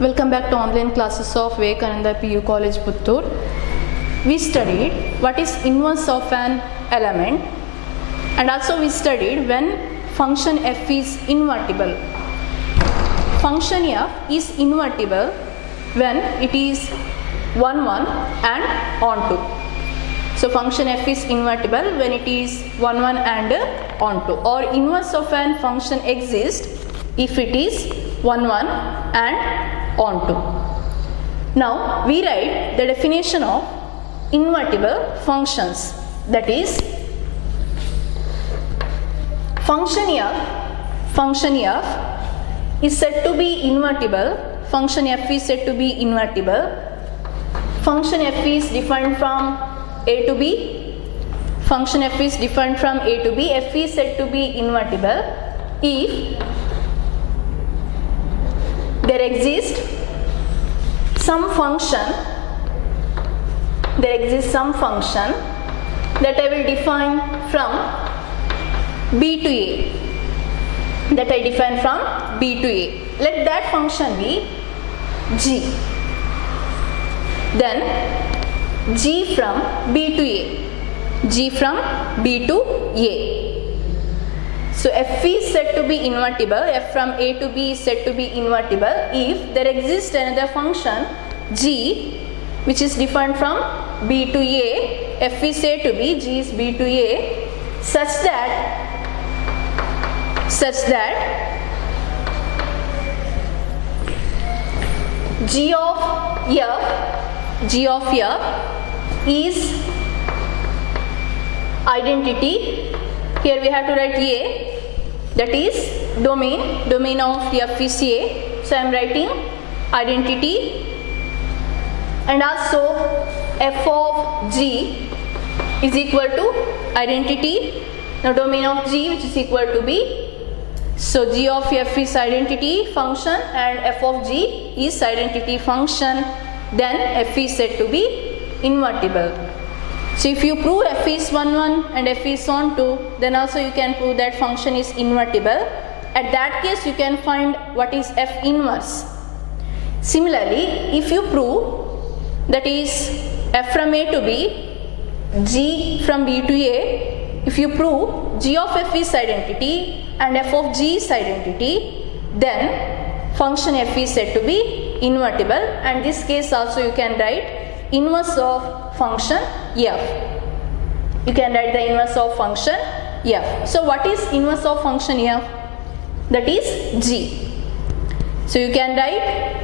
Welcome back to online classes of Vivekananda PU College, Puttur. We studied what is inverse of an element, and also we studied when function f is invertible. Function f is invertible when it is 1, 1 and onto. So function f is invertible when it is 1, 1 and onto, or inverse of an function exists if it is 1, 1 and onto. Now we write the definition of invertible functions, that is function f is said to be invertible. Function f is said to be invertible. Function f is defined from a to b. Function f is defined from a to b. F is said to be invertible if there exists some function that I will define from b to a, Let that function be g. Then g from b to a. So f is said to be invertible, f from a to b is said to be invertible if there exists another function g which is defined from b to a, f is said to be g is b to a, such that g of f is identity. Here we have to write a, that is domain of f is a. So I am writing identity, and also f of g is equal to identity. Now domain of g which is equal to b. So g of f is identity function and f of g is identity function. Then f is said to be invertible. So if you prove f is 1, 1 and f is on 2, then also you can prove that function is invertible. At that case you can find what is f inverse. Similarly, if you prove, that is f from a to b, g from b to a, if you prove g of f is identity and f of g is identity, then function f is said to be invertible, and this case also you can write inverse of function f. You can write the inverse of function f. So what is inverse of function f? That is g. So you can write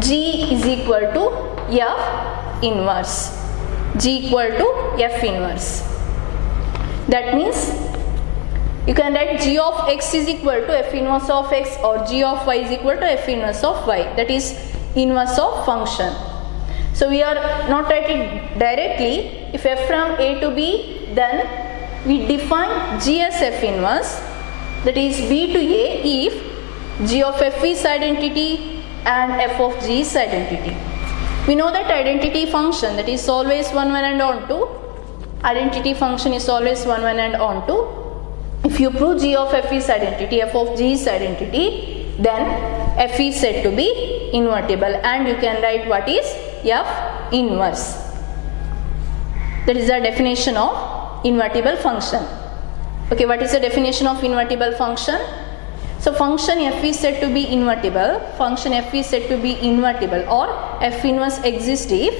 g is equal to f inverse. G equal to f inverse. That means you can write g of x is equal to f inverse of x, or g of y is equal to f inverse of y. That is inverse of function. So we are not writing directly. If f from a to b, then we define g as f inverse, that is b to a, if g of f is identity and f of g is identity. We know that identity function, that is always 1, 1 and onto. Identity function is always 1, 1 and onto. If you prove g of f is identity, f of g is identity, then f is said to be invertible, and you can write what is f inverse. That is the definition of invertible function. Okay, what is the definition of invertible function? So function f is said to be invertible. Function f is said to be invertible, or f inverse exists if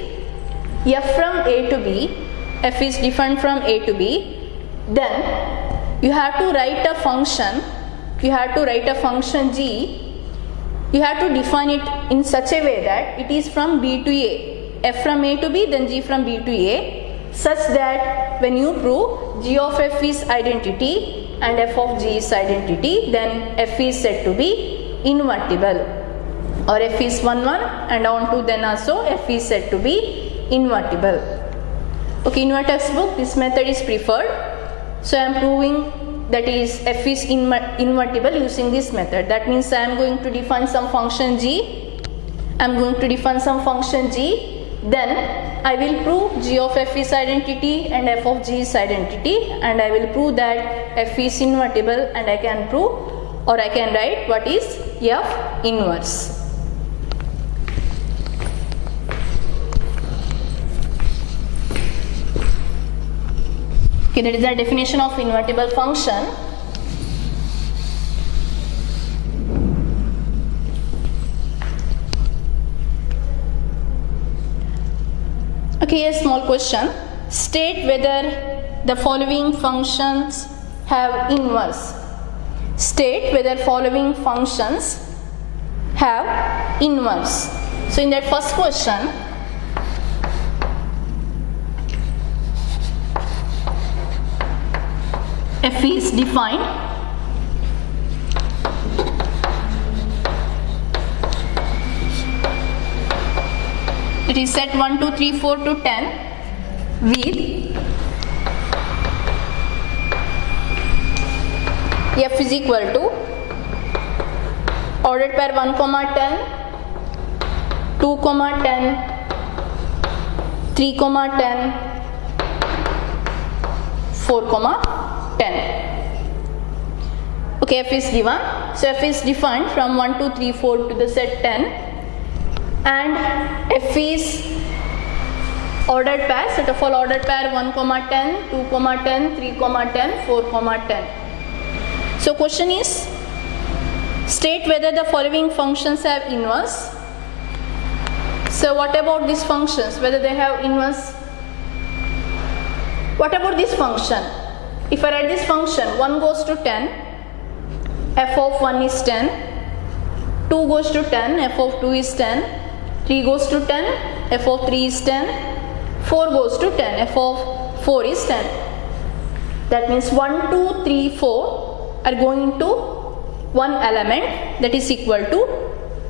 f from a to b, f is defined from a to b, then you have to write a function. You have to write a function g. You have to define it in such a way that it is from b to a, f from a to b, then g from b to a, such that when you prove g of f is identity and f of g is identity, then f is said to be invertible, or f is 1, 1 and onto, then also f is said to be invertible. Okay, in your textbook this method is preferred. So I am proving that is f is invertible using this method. That means I am going to define some function g. Then I will prove g of f is identity and f of g is identity, and I will prove that f is invertible, and I can prove, or I can write what is f inverse. Okay, that is the definition of invertible function. Okay, a small question. State whether the following functions have inverse. State whether following functions have inverse. So in that first question, f is defined. It is set 1, 2, 3, 4 to 10 with f is equal to ordered pair 1, 10, 2, 10, 3, 10, 4, 10. Okay, f is given. So f is defined from 1, 2, 3, 4 to the set 10, and f is ordered pair, set of all ordered pair 1, 10, 2, 10, 3, 10, 4, 10. So question is, state whether the following functions have inverse. So what about these functions, whether they have inverse? What about this function? If I write this function, 1 goes to 10, f of 1 is 10, 2 goes to 10, f of 2 is 10, 3 goes to 10, f of 3 is 10, 4 goes to 10, f of 4 is 10. That means 1, 2, 3, 4 are going to one element, that is equal to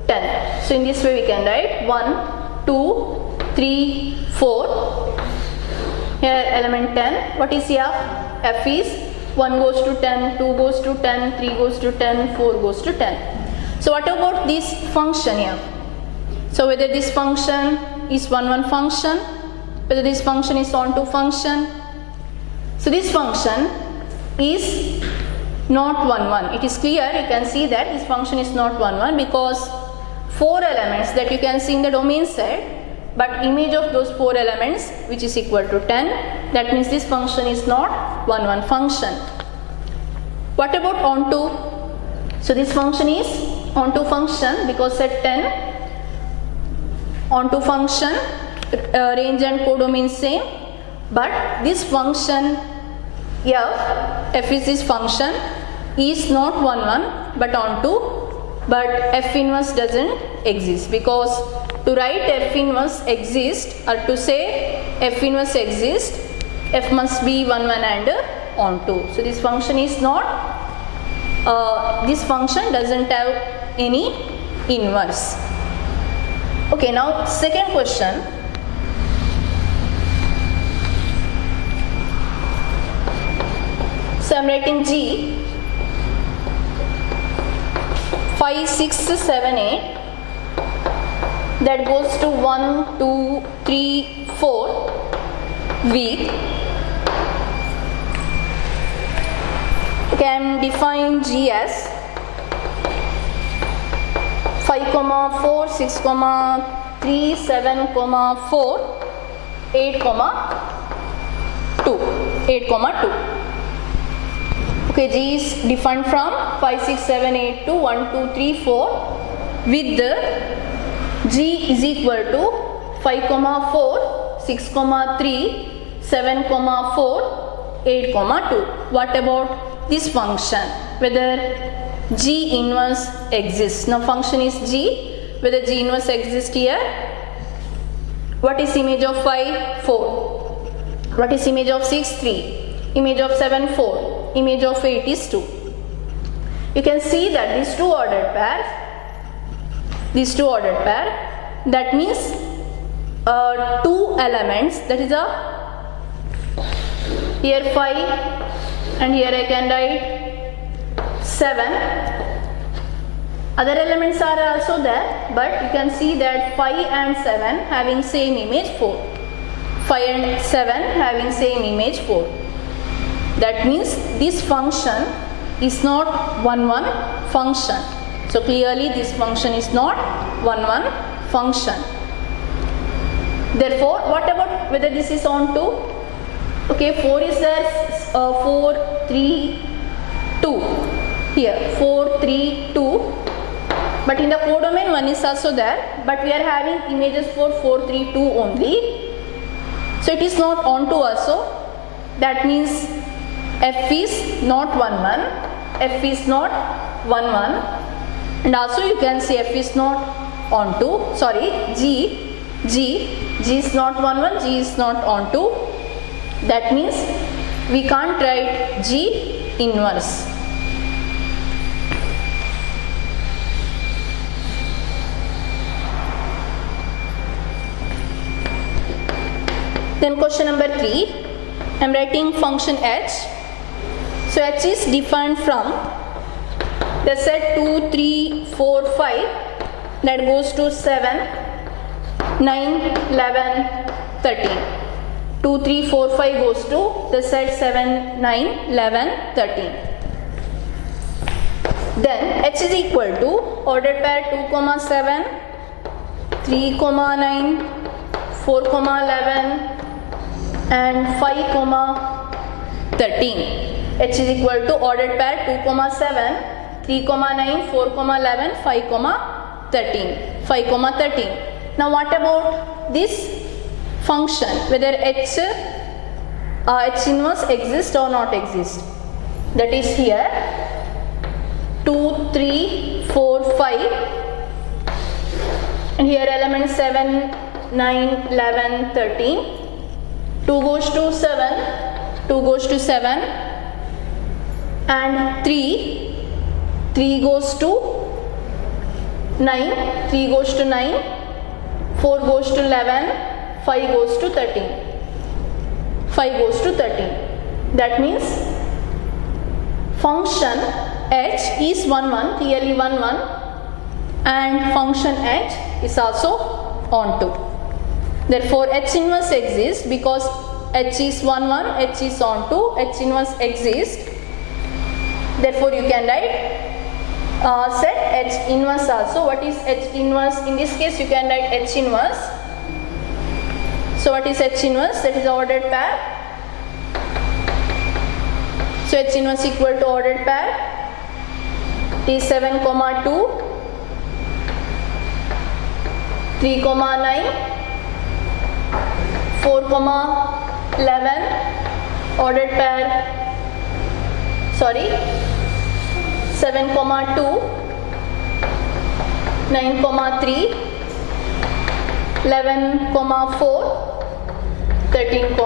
10. So in this way we can write 1, 2, 3, 4. Here element 10. What is here? F is 1 goes to 10, 2 goes to 10, 3 goes to 10, 4 goes to 10. So what about this function here? So whether this function is 1, function, whether this function is onto function. So this function is not 1, It is clear, you can see that this function is not 1, because 4 elements that you can see in the domain set, but image of those 4 elements which is equal to 10, that means this function is not 1, function. What about onto? So this function is onto function because set 10, onto function, range and codomain same, but this function f is this function is not 1, but onto, but f inverse doesn't exist, because to write f inverse exist, or to say f inverse exists, f must be 1, and onto. So this function is not, this function doesn't have any inverse. Okay, now second question. So I am writing G 5, 6, 7, 8, that goes to 1, 2, 3, 4 with, okay, I am defining G as 5, 4, 6, 3, 7, 4, 8, 2. Okay, G is defined from 5, 6, 7, 8 to 1, 2, 3, 4 with the G is equal to 5, 4, 6, 3, 7, 4, 8, 2. What about this function? Whether G inverse exists. Now function is G, whether G inverse exists here. What is image of 5? 4. What is image of 6? 3. Image of 7? 4. Image of 8 is 2. You can see that these two ordered pair, that means 2 elements, that is here 5 and here I can write 7. Other elements are also there, but you can see that 5 and 7 having same image 4. 5 and 7 having same image 4. That means this function is not 1, function. So clearly this function is not 1, function. Therefore, what about whether this is onto? Okay, 4 is there, 4, 3, 2. Here 4, 3, 2. But in the codomain 1 is also there. But we are having images for 4, 3, 2 only. So it is not onto also. That means F is not 1, 1. F is not 1, 1. And also you can say F is not onto. Sorry, G is not 1, 1. G is not onto. That means we can't write G inverse. Then question number 3, I am writing function h. So h is defined from the set 2, 3, 4, 5 that goes to 7, 9, 11, 13. 2, 3, 4, 5 goes to the set 7, 9, 11, 13. Then h is equal to ordered pair 2, 7, 3, 9, 4, 11 and 5, 13. H is equal to ordered pair 2, 7, 3, 9, 4, 11, 5, 13. 5, 13. Now what about this function, whether H inverse exists or not exist? That is here 2, 3, 4, 5 and here element 7, 9, 11, 13. 2 goes to 7, 2 goes to 7 and 3 goes to 9, 3 goes to 9, 4 goes to 11, 5 goes to 13. 5 goes to 13. That means function h is 1, 1, clearly 1, 1 and function h is also onto. Therefore h inverse exists because h is 1, 1, h is onto, h inverse exists. Therefore you can write set h inverse also. What is h inverse? In this case you can write h inverse. So what is h inverse? That is ordered pair. So h inverse equal to ordered pair T7, 2, 3, 9, 4, 11, ordered pair, 7, 2, 9, 3, 11, 4, 13,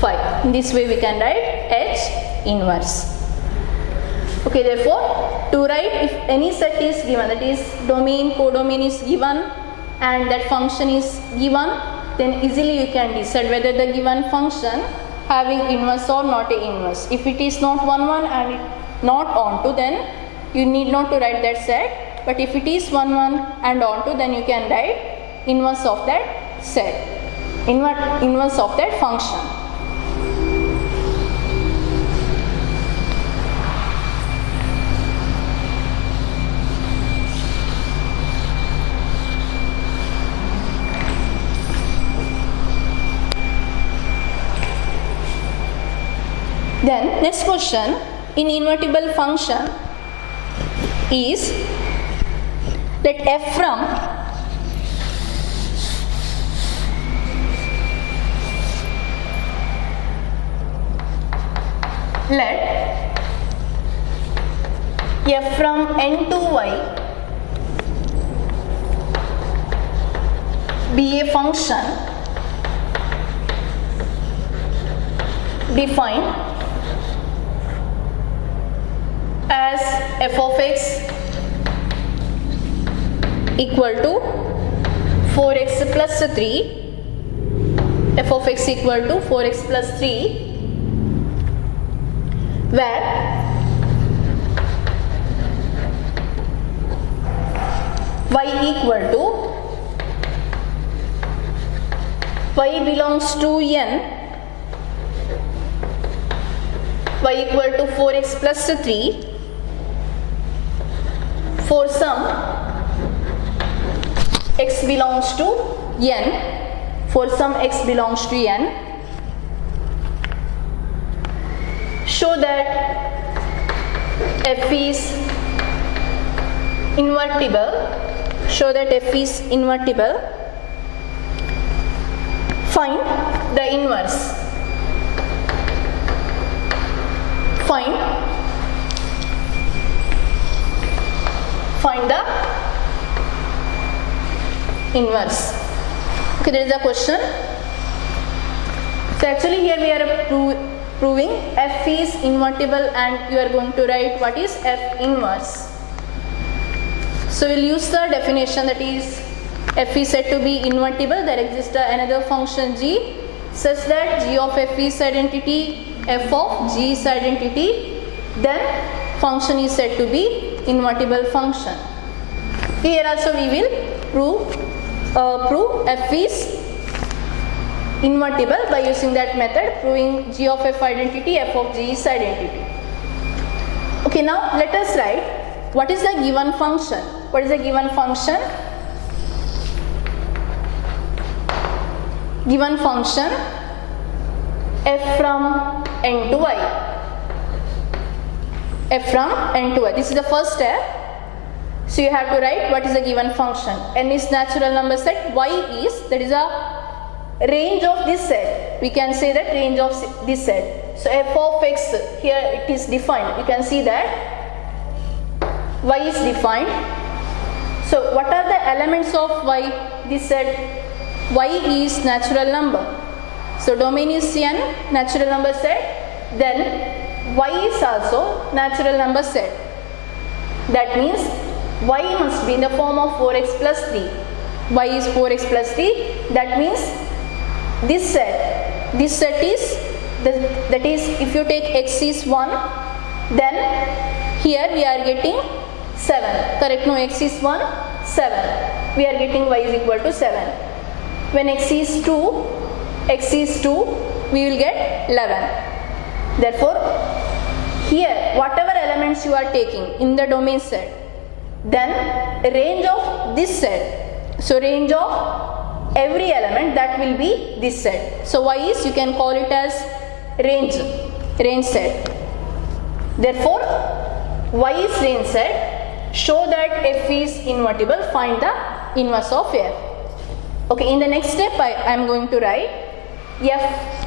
5. In this way we can write H inverse. Okay, therefore to write if any set is given, that is domain, codomain is given and that function is given, then easily you can decide whether the given function having inverse or not a inverse. If it is not 1, 1 and it not onto, then you need not to write that set. But if it is 1, 1 and onto, then you can write inverse of that set, inverse of that function. Then next question in invertible function is let f from n to y be a function defined as f of x equal to 4x plus 3, f of x equal to 4x plus 3, where y equal to, y belongs to n, y equal to 4x plus 3 for some x belongs to n, for some x belongs to n, show that f is invertible. Show that f is invertible. Find the inverse. Find the inverse. Okay, there is a question. So actually here we are proving f is invertible, and you are going to write what is f inverse. So we'll use the definition, that is f is said to be invertible. There exists another function g such that g of f is identity, f of g is identity, then function is said to be invertible function. Here also we will prove f is invertible by using that method, proving g of f identity, f of g is identity. Okay, now let us write what is the given function. What is the given function? Given function f from n to y. F from n to y. This is the first step. So you have to write what is the given function. N is natural number set. Y is, that is a range of this set. We can say that range of this set. So f of x, here it is defined. You can see that y is defined. So what are the elements of y? This set y is natural number. So domain is n, natural number set. Then y is also natural number set. That means y must be in the form of 4x plus 3. Y is 4x plus 3. That means this set is, that is, if you take x is 1, then here we are getting 7. Correct? No, x is 1, 7. We are getting y is equal to 7. When x is 2, we will get 11. Therefore, here whatever elements you are taking in the domain set, then range of this set, so range of every element, that will be this set. So y is, you can call it as range set. Therefore, y is range set. Show that f is invertible. Find the inverse of f. Okay, in the next step I am going to write f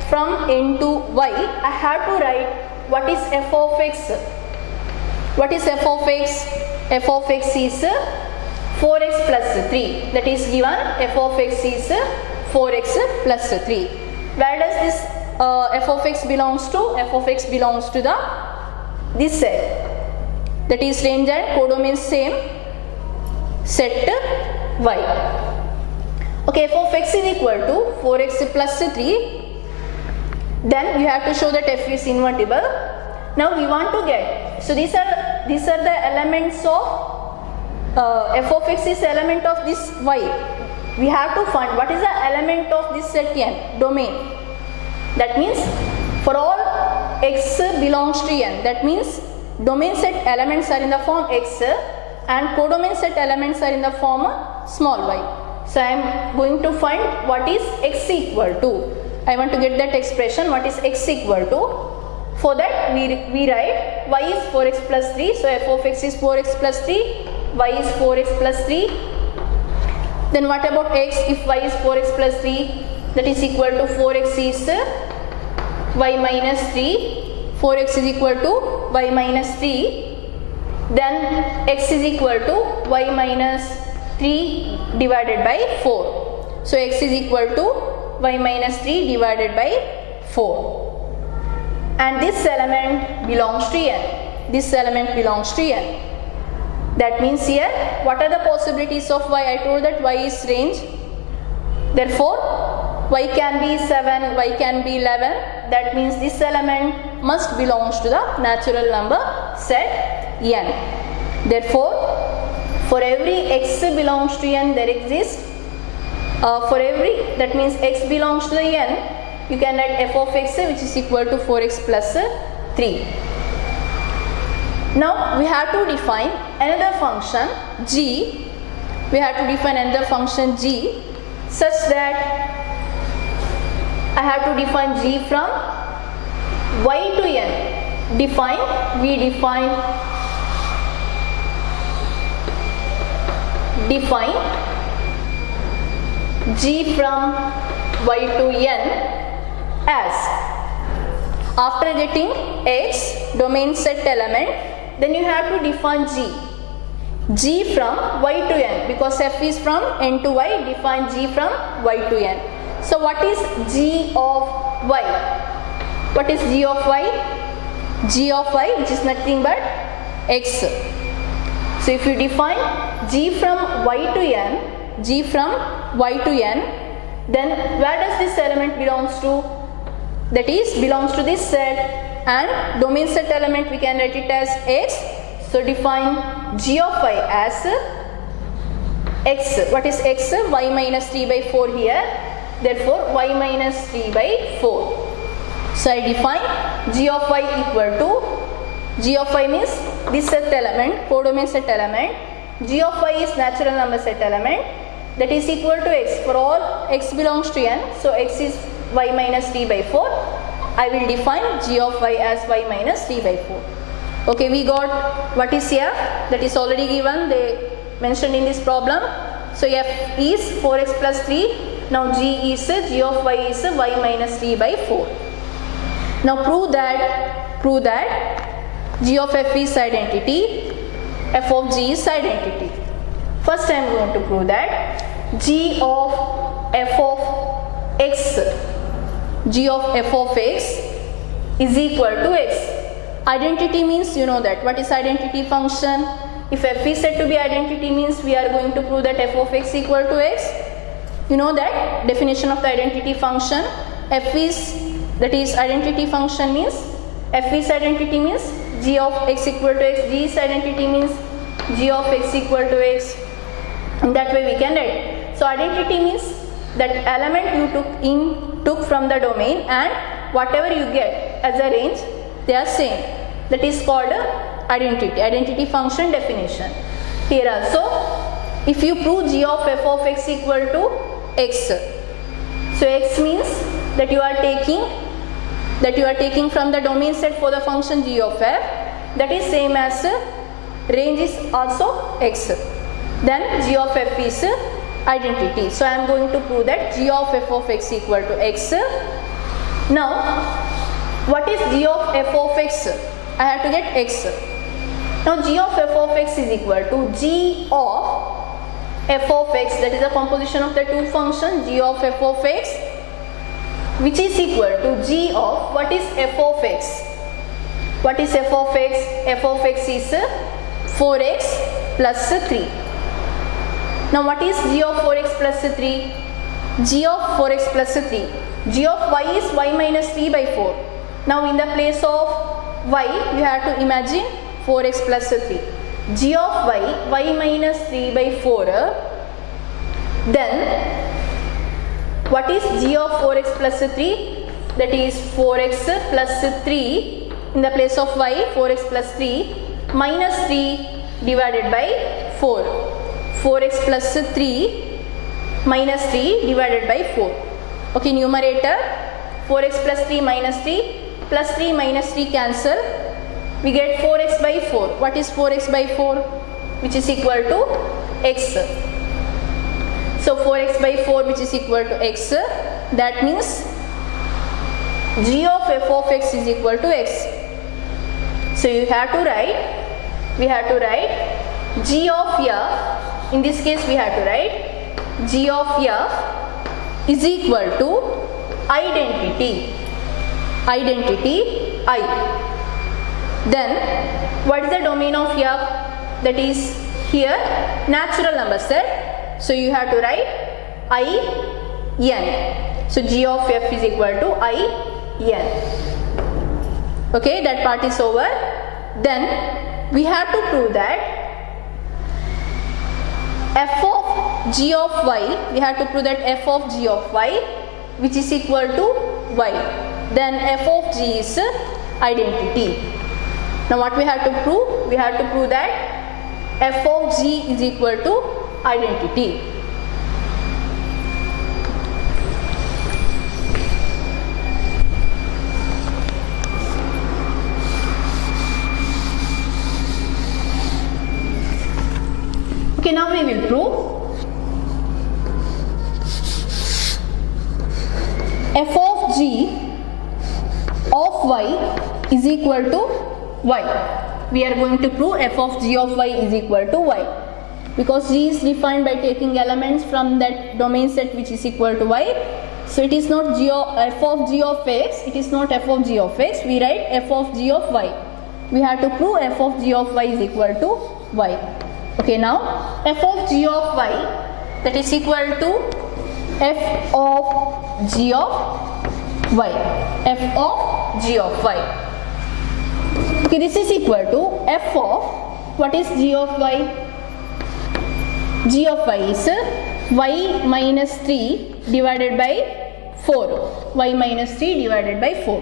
from n to y. I have to write what is f of x. What is f of x? F of x is 4x plus 3. That is given, f of x is 4x plus 3. Where does this f of x belongs to? F of x belongs to this set. That is range and codomain same, set y. Okay, f of x is equal to 4x plus 3. Then you have to show that f is invertible. Now we want to get, so these are the elements of f of x is element of this y. We have to find what is the element of this set n, domain. That means for all x belongs to n, that means domain set elements are in the form x and codomain set elements are in the form small y. So I am going to find what is x equal to. I want to get that expression, what is x equal to. For that we write y is 4x plus 3. So f of x is 4x plus 3. Y is 4x plus 3. Then what about x? If y is 4x plus 3, that is equal to 4x is y minus 3. 4x is equal to y minus 3. Then x is equal to y minus 3 divided by 4. So x is equal to y minus 3 divided by 4. And this element belongs to n. This element belongs to n. That means here, what are the possibilities of y? I told that y is range. Therefore, y can be 7, y can be 11. That means this element must belongs to the natural number set n. Therefore, for every x belongs to n, there exists, for every, that means x belongs to the n, you can write f of x which is equal to 4x plus 3. Now we have to define another function g. We have to define another function g such that I have to define g from y to n. define G from y to n as, after getting X domain set element, then you have to define G from y to n, because f is from n to y, define G from y to n. So what is G of y? What is G of y? G of y, which is nothing but X. So if you define G from y to n, then where does this element belongs to? That is, belongs to this set, and domain set element we can write it as X. So define G of y as X. What is X? Y minus 3 by 4 here. Therefore y minus 3 by 4. So I define G of y equal to, G of y means this set element, codomain set element. G of y is natural number set element, that is equal to X. For all X belongs to n, so X is y minus 3 by 4. I will define G of y as y minus 3 by 4. Okay, we got what is f, that is already given, they mentioned in this problem. So f is 4x plus 3. Now G of y is y minus 3 by 4. Now prove that G of f is identity, f of g is identity. First I am going to prove that G of f of x is equal to x. Identity means, you know that. What is identity function? If f is said to be identity means we are going to prove that f of x equal to x. You know that definition of the identity function. F is, that is identity function means, f is identity means g of x equal to x, g is identity means g of x equal to x. In that way we can write. So identity means that element you took from the domain, and whatever you get as a range, they are same. That is called identity function definition. Here also, if you prove g of f of x equal to x, so x means that you are taking from the domain set for the function g of f, that is same as range is also x. Then g of f is identity. So I am going to prove that g of f of x equal to x. Now what is g of f of x? I have to get x. Now g of f of x is equal to g of f of x, that is the composition of the two functions, g of f of x, which is equal to g of, what is f of x? What is f of x? F of x is 4x plus 3. Now what is g of 4x plus 3? G of 4x plus 3. G of y is y minus 3 by 4. Now in the place of y, you have to imagine 4x plus 3. G of y minus 3 by 4. Then what is g of 4x plus 3? That is 4x plus 3 in the place of y, 4x plus 3 minus 3 divided by 4. 4x plus 3 minus 3 divided by 4. Okay, numerator 4x plus 3 minus 3 plus 3 minus 3 cancel. We get 4x by 4. What is 4x by 4? Which is equal to x. So 4x by 4 which is equal to x. That means g of f of x is equal to x. So we have to write g of f, in this case we have to write g of f is equal to identity I. Then what is the domain of f? That is here natural number set. So you have to write in. So g of f is equal to in. Okay, that part is over. Then we have to prove that f of g of y, we have to prove that f of g of y which is equal to y. Then f of g is identity. Now what we have to prove? We have to prove that f of g is equal to identity. Okay, now we will prove f of g of y is equal to y. We are going to prove f of g of y is equal to y, because g is defined by taking elements from that domain set which is equal to y. So it is not f of g of x, it is not f of g of x, we write f of g of y. We have to prove f of g of y is equal to y. Okay, now f of g of y, that is equal to f of g of y, f of g of y. Okay, this is equal to f of, what is g of y? G of y is y minus 3 divided by 4, y minus 3 divided by 4.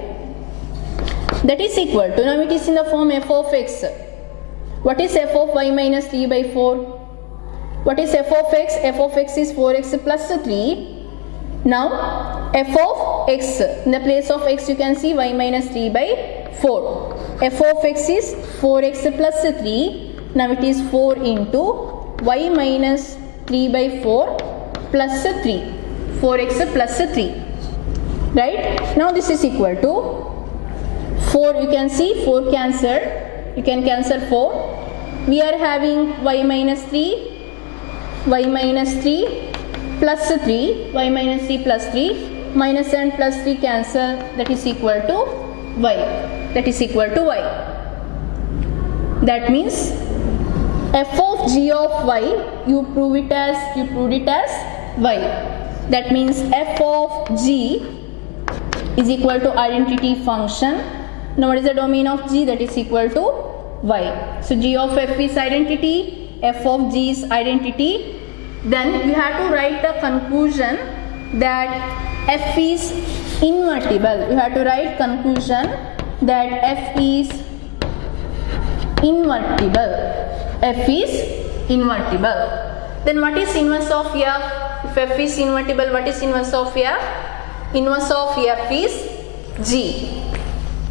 That is equal to, now it is in the form f of x. What is f of y minus 3 by 4? What is f of x? F of x is 4x plus 3. Now f of x, in the place of x you can see y minus 3 by 4. F of x is 4x plus 3. Now it is 4 into y minus 3 by 4 plus 3. 4x plus 3. Right? Now this is equal to 4, you can see 4 cancelled. You can cancel 4. We are having y minus 3 plus 3, y minus 3 plus 3, minus and plus 3 cancel, that is equal to y. That is equal to y. That means f of g of y, you proved it as y. That means f of g is equal to identity function. Now what is the domain of g? That is equal to y. So g of f is identity, f of g is identity. Then you have to write the conclusion that f is invertible. You have to write conclusion that f is invertible. F is invertible. Then what is inverse of f? If f is invertible, what is inverse of f? Inverse of f is g.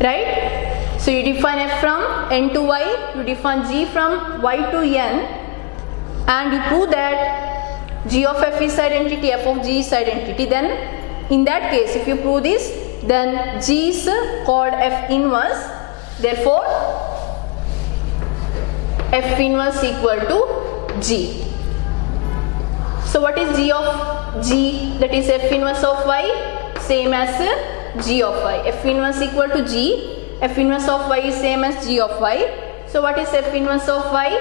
Right? So you define f from n to y, you define g from y to n, and you prove that g of f is identity, f of g is identity. Then in that case, if you prove this, then g is called f inverse. Therefore f inverse equal to g. So what is g of g? That is f inverse of y, same as g of y. F inverse equal to g. F inverse of y is same as g of y. So what is f inverse of y?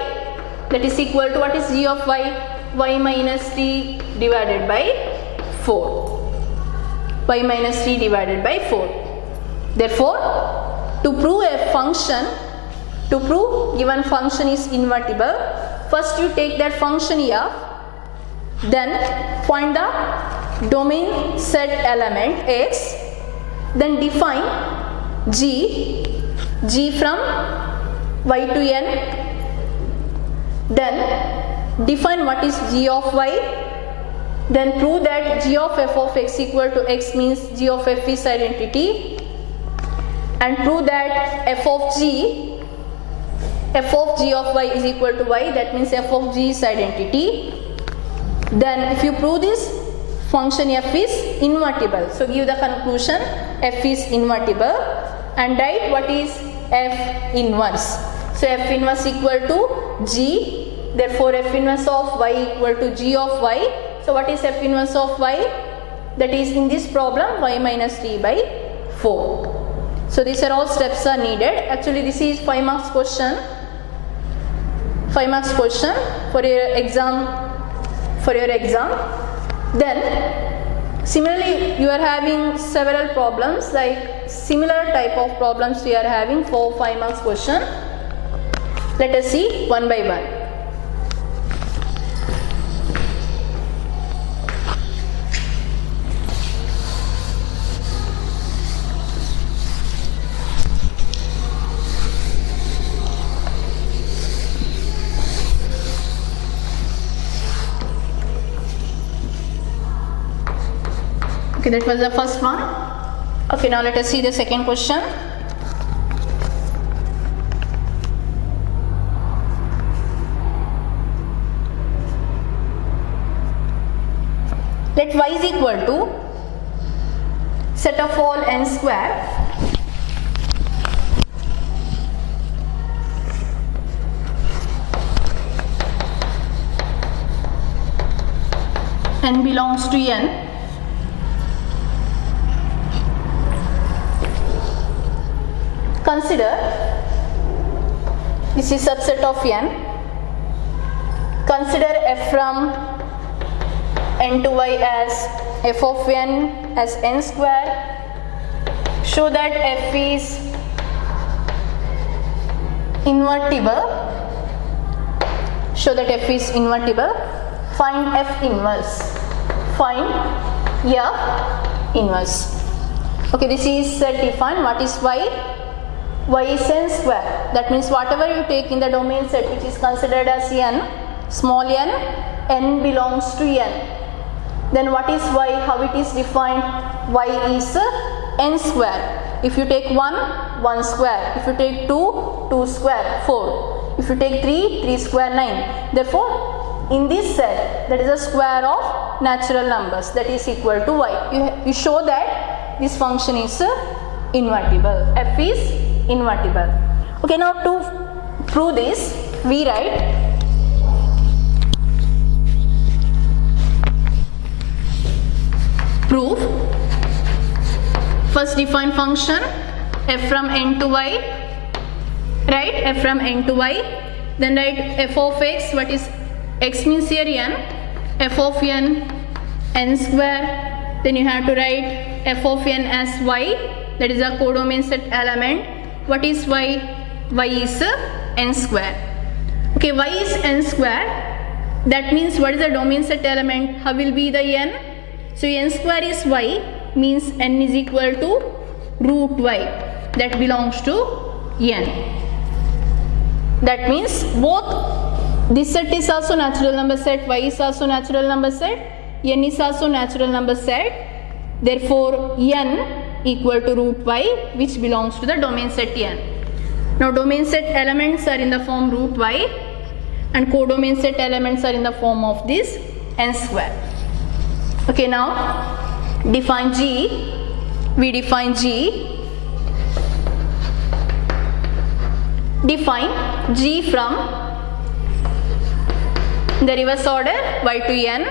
That is equal to, what is g of y? Y minus 3 divided by 4. Y minus 3 divided by 4. Therefore, to prove a function, to prove given function is invertible, first you take that function f, then find the domain set element x, then define g from y to n, then define what is g of y, then prove that g of f of x equal to x means g of f is identity, and prove that f of g of y is equal to y, that means f of g is identity. Then if you prove this, function f is invertible. So give the conclusion f is invertible and write what is f inverse. So f inverse equal to g. Therefore f inverse of y equal to g of y. So what is f inverse of y? That is in this problem y minus 3 by 4. So these are all steps are needed. Actually this is 5 marks question. 5 marks question for your exam. Then similarly you are having several problems, like similar type of problems we are having for 5 marks question. Let us see one by one. Okay, that was the first one. Okay, now let us see the second question. let y is equal to set of all n square n belongs to n. Consider this is subset of n. Consider f from n to y as f of n as n square. Show that f is invertible. Show that f is invertible. Find f inverse. Find f inverse. Okay, this is defined. What is y? Y is n square. That means whatever you take in the domain set which is considered as n, small n belongs to n. Then what is y? How it is defined? Y is n square. If you take 1 square. If you take 2 square, 4. If you take 3 square, 9. Therefore, in this set, that is a square of natural numbers, that is equal to y. You show that this function is invertible. F is invertible. Okay, now to prove this, we write proof. First define function f from n to y, right? F from n to y. Then write f of x. What is x means here n, f of n square. Then you have to write f of n as y, that is a codomain set element. What is y? Y is n square. Okay, y is n square. That means what is the domain set element? How will be the n? So n square is y, means n is equal to root y, that belongs to n. That means both this set is also natural number set, y is also natural number set, n is also natural number set. Therefore n equal to root y, which belongs to the domain set n. Now domain set elements are in the form root y and codomain set elements are in the form of this n square. Okay, now define g. We define g. Define g from the reverse order y to n.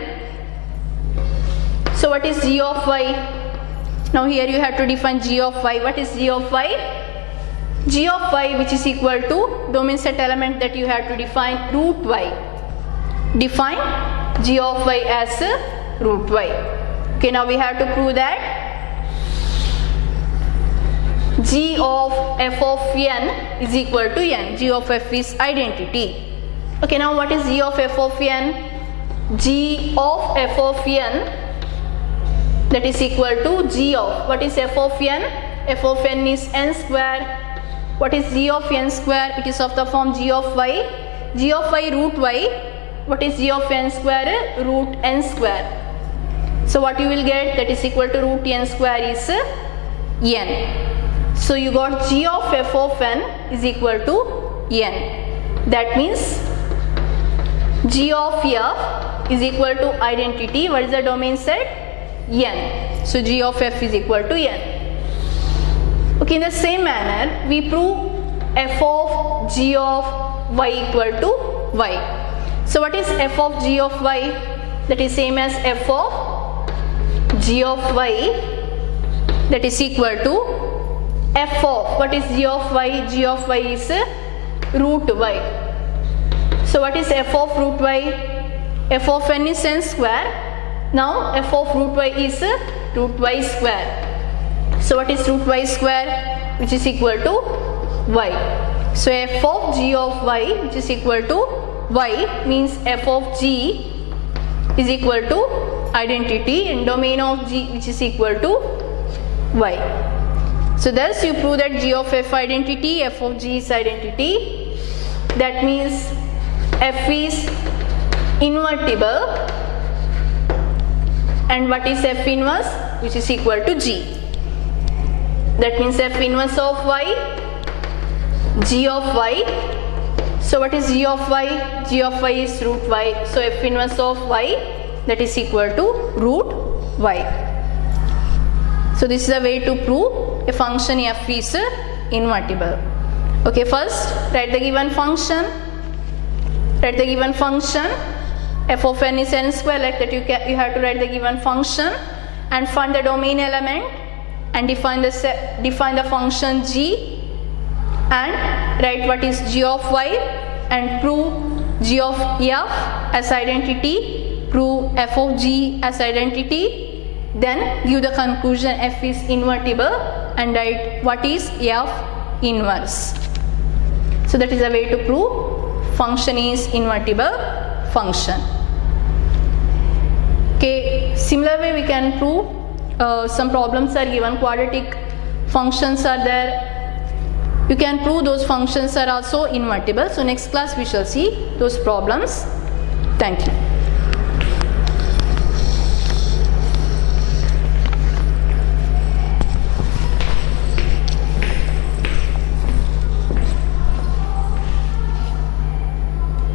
So what is g of y? Now here you have to define g of y. What is g of y? G of y, which is equal to domain set element that you have to define root y. Define g of y as root y. Okay, now we have to prove that g of f of n is equal to n. G of f is identity. Okay, now what is g of f of n? G of f of n, that is equal to g of, what is f of n? F of n is n square. What is g of n square? It is of the form g of y. G of y root y. What is g of n square? Root n square. So what you will get, that is equal to root n square is n. So you got g of f of n is equal to n. That means g of f is equal to identity. What is the domain set? N. So g of f is equal to n. Okay, in the same manner, we prove f of g of y equal to y. So what is f of g of y? That is same as f of g of y, that is equal to f of, what is g of y? G of y is root y. So what is f of root y? F of n is n square. Now f of root y is root y square. So what is root y square? Which is equal to y. So f of g of y, which is equal to y, means f of g is equal to identity and domain of g, which is equal to y. So thus you prove that g of f identity, f of g is identity. That means f is invertible. And what is f inverse? Which is equal to g. That means f inverse of y, g of y. So what is g of y? G of y is root y. So f inverse of y, that is equal to root y. So this is a way to prove a function f is invertible. Okay, first write the given function. Write the given function. F of n is n square, like that you have to write the given function and find the domain element and define the function g and write what is g of y and prove g of f as identity, prove f of g as identity, then give the conclusion f is invertible and write what is f inverse. So that is a way to prove function is invertible function. Okay, similar way we can prove some problems are given, quadratic functions are there. You can prove those functions are also invertible. So next class we shall see those problems. Thank you.